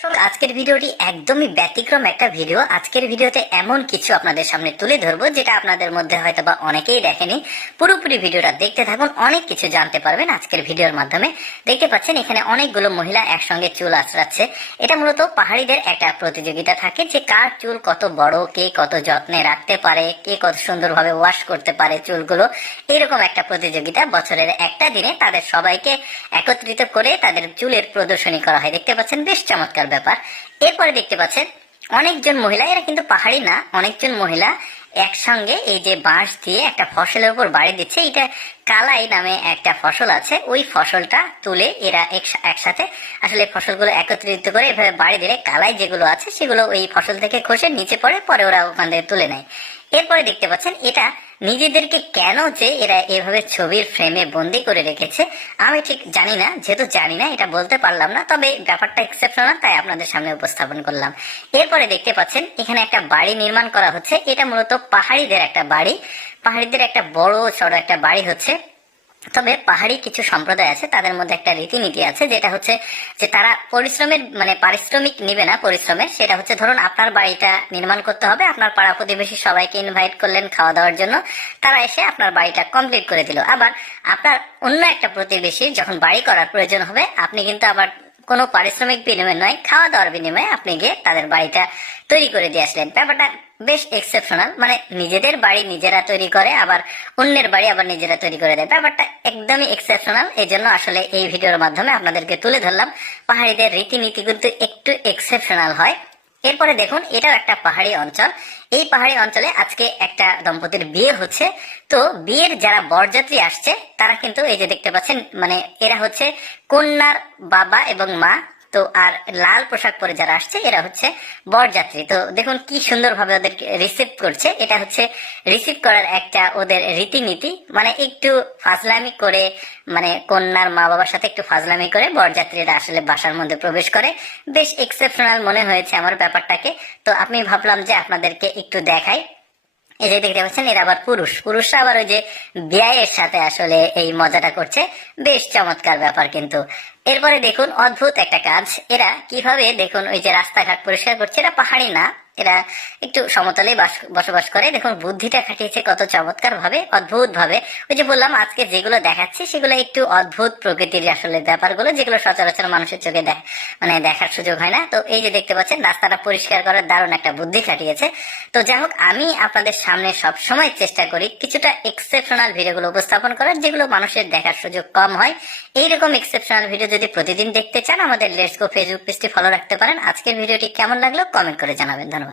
আজকের ভিডিওটি একদমই ব্যতিক্রম একটা ভিডিও। আজকের ভিডিওতে এমন কিছু আপনাদের সামনে তুলে ধরবো যেটা আপনাদের মধ্যে হয়তো বা অনেকেই দেখেনি। পুরোপুরি ভিডিওটা দেখতে থাকুন, অনেক কিছু জানতে পারবেন আজকের ভিডিওর মাধ্যমে। দেখতে পাচ্ছেন এখানে অনেকগুলো মহিলা একসঙ্গে চুল আঁচড়াচ্ছে। এটা মূলত পাহাড়িদের একটা প্রতিযোগিতা থাকে যে কার চুল কত বড়, কে কত যত্নে রাখতে পারে, কে কত সুন্দরভাবে ওয়াশ করতে পারে চুলগুলো। এরকম একটা প্রতিযোগিতা বছরের একটা দিনে তাদের সবাইকে একত্রিত করে তাদের চুলের প্রদর্শনী করা হয়। দেখতে পাচ্ছেন বেশ চমৎকার ব্যাপার। এরপরে দেখতে পাচ্ছেন অনেকজন মহিলা, এরা কিন্তু পাহাড়ি না, অনেকজন মহিলা একসঙ্গে এই যে বাঁশ দিয়ে একটা ফসলের উপর বাড়ি দিচ্ছে। এটা কালাই নামে একটা ফসল আছে, ওই ফসলটা তুলে এরা একসাথে আসলে ফসলগুলো একত্রিত করে এভাবে বাড়ি দিলে কালাই যেগুলো আছে সেগুলো ওই ফসল থেকে খসে নিচে পড়ে, পরে ওরা ওখান থেকে তুলে নেয়। এরপরে দেখতে পাচ্ছেন এটা নিজেদেরকে কেন যে এরা এভাবে ছবির ফ্রেমে বন্দি করে রেখেছে আমি ঠিক জানি না, যেহেতু জানি না এটা বলতে পারলাম না, তবে ব্যাপারটা এক্সেপশনাল তাই আপনাদের সামনে উপস্থাপন করলাম। এরপরে দেখতে পাচ্ছেন এখানে একটা বাড়ি নির্মাণ করা হচ্ছে। এটা মূলত পাহাড়িদের একটা বাড়ি, পাহাড়িদের একটা বড় সড়ো একটা বাড়ি হচ্ছে। তবে পাহাড়ি কিছু সম্প্রদায় আছে, তাদের মধ্যে একটা রীতিনীতি আছে যেটা হচ্ছে যে তারা পরিশ্রমের পারিশ্রমিক নিবে না পরিশ্রমের। সেটা হচ্ছে ধরুন আপনার বাড়িটা নির্মাণ করতে হবে, আপনার পাড়া প্রতিবেশী সবাইকে ইনভাইট করলেন খাওয়া দাওয়ার জন্য, তারা এসে আপনার বাড়িটা কমপ্লিট করে দিল। আবার আপনার অন্য একটা প্রতিবেশীর যখন বাড়ি করার প্রয়োজন হবে, আপনি কিন্তু আবার কোনো পারিশ্রমিক বিনিময় নয়, খাওয়া দাওয়ার বিনিময়ে আপনি গিয়ে তাদের বাড়িটা তৈরি করে দিয়ে আসলেন। ব্যাপারটা বেশ এক্সেপশনাল, মানে নিজেদের বাড়ি নিজেরা তৈরি করে আবার অন্যের বাড়ি আবার নিজেরা তৈরি করে দেয়। ব্যাপারটা একদমই এক্সেপশনাল, এই জন্য আসলে এই ভিডিওর মাধ্যমে আপনাদেরকে তুলে ধরলাম। পাহাড়িদের রীতিনীতি কিন্তু একটু এক্সেপশনাল হয়। এরপরে দেখুন এটাও একটা পাহাড়ি অঞ্চল। এই পাহাড়ি অঞ্চলে আজকে একটা দম্পতির বিয়ে হচ্ছে। তো বিয়ের যারা বরযাত্রী আসছে তারা কিন্তু এই যে দেখতে পাচ্ছেন, মানে এরা হচ্ছে কন্যার বাবা এবং মা। তো আর লাল পোশাক পরে যারা আসছে এরা হচ্ছে বরযাত্রী। তো দেখুন কি সুন্দরভাবে ওদেরকে রিসিভ করছে। এটা হচ্ছে রিসিভ করার একটা ওদের রীতিনীতি, মানে একটু ফাজলামি করে, মানে কন্যার মা বাবার সাথে একটু ফাজলামি করে বরযাত্রীরা আসলে বাসার মধ্যে প্রবেশ করে। বেশ এক্সেপশনাল মনে হয়েছে আমার ব্যাপারটাকে। তো আমি ভাবলাম যে আপনাদেরকে একটু দেখাই। এই যে দেখতে পাচ্ছেন এরা আবার পুরুষরা আবার ওই যে বিয়ের সাথে আসলে এই মজাটা করছে, বেশ চমৎকার ব্যাপার কিন্তু। এরপরে দেখুন অদ্ভুত একটা কাজ, এরা কিভাবে দেখুন ওই যে রাস্তাঘাট পরিষ্কার করছে। এরা পাহাড়ি না, এরা একটু সমতলে বসবাস করে। দেখুন বুদ্ধিটা খাটিয়েছে কত চমৎকার ভাবে, অদ্ভুত ভাবে। ওই যে বললাম আজকে যেগুলো দেখাচ্ছি সেগুলো একটু অদ্ভুত প্রকৃতির আসলে ব্যাপারগুলো, যেগুলো সচরাচর মানুষের চোখে দেখার সুযোগ হয় না। তো এই যে দেখতে পাচ্ছেন রাস্তাটা পরিষ্কার করার দারুণ একটা বুদ্ধি খাটিয়েছে। তো যাই হোক, আমি আপনাদের সামনে সব সময় চেষ্টা করি কিছুটা এক্সেপশনাল ভিডিওগুলো উপস্থাপন করার, যেগুলো মানুষের দেখার সুযোগ কম হয়। এইরকম এক্সেপশনাল ভিডিও যদি প্রতিদিন দেখতে চান আমাদের লেটস গো ফেসবুক পেজটি ফলো রাখতে পারেন। আজকের ভিডিওটি কেমন লাগলো কমেন্ট করে জানাবেন। ধন্যবাদ।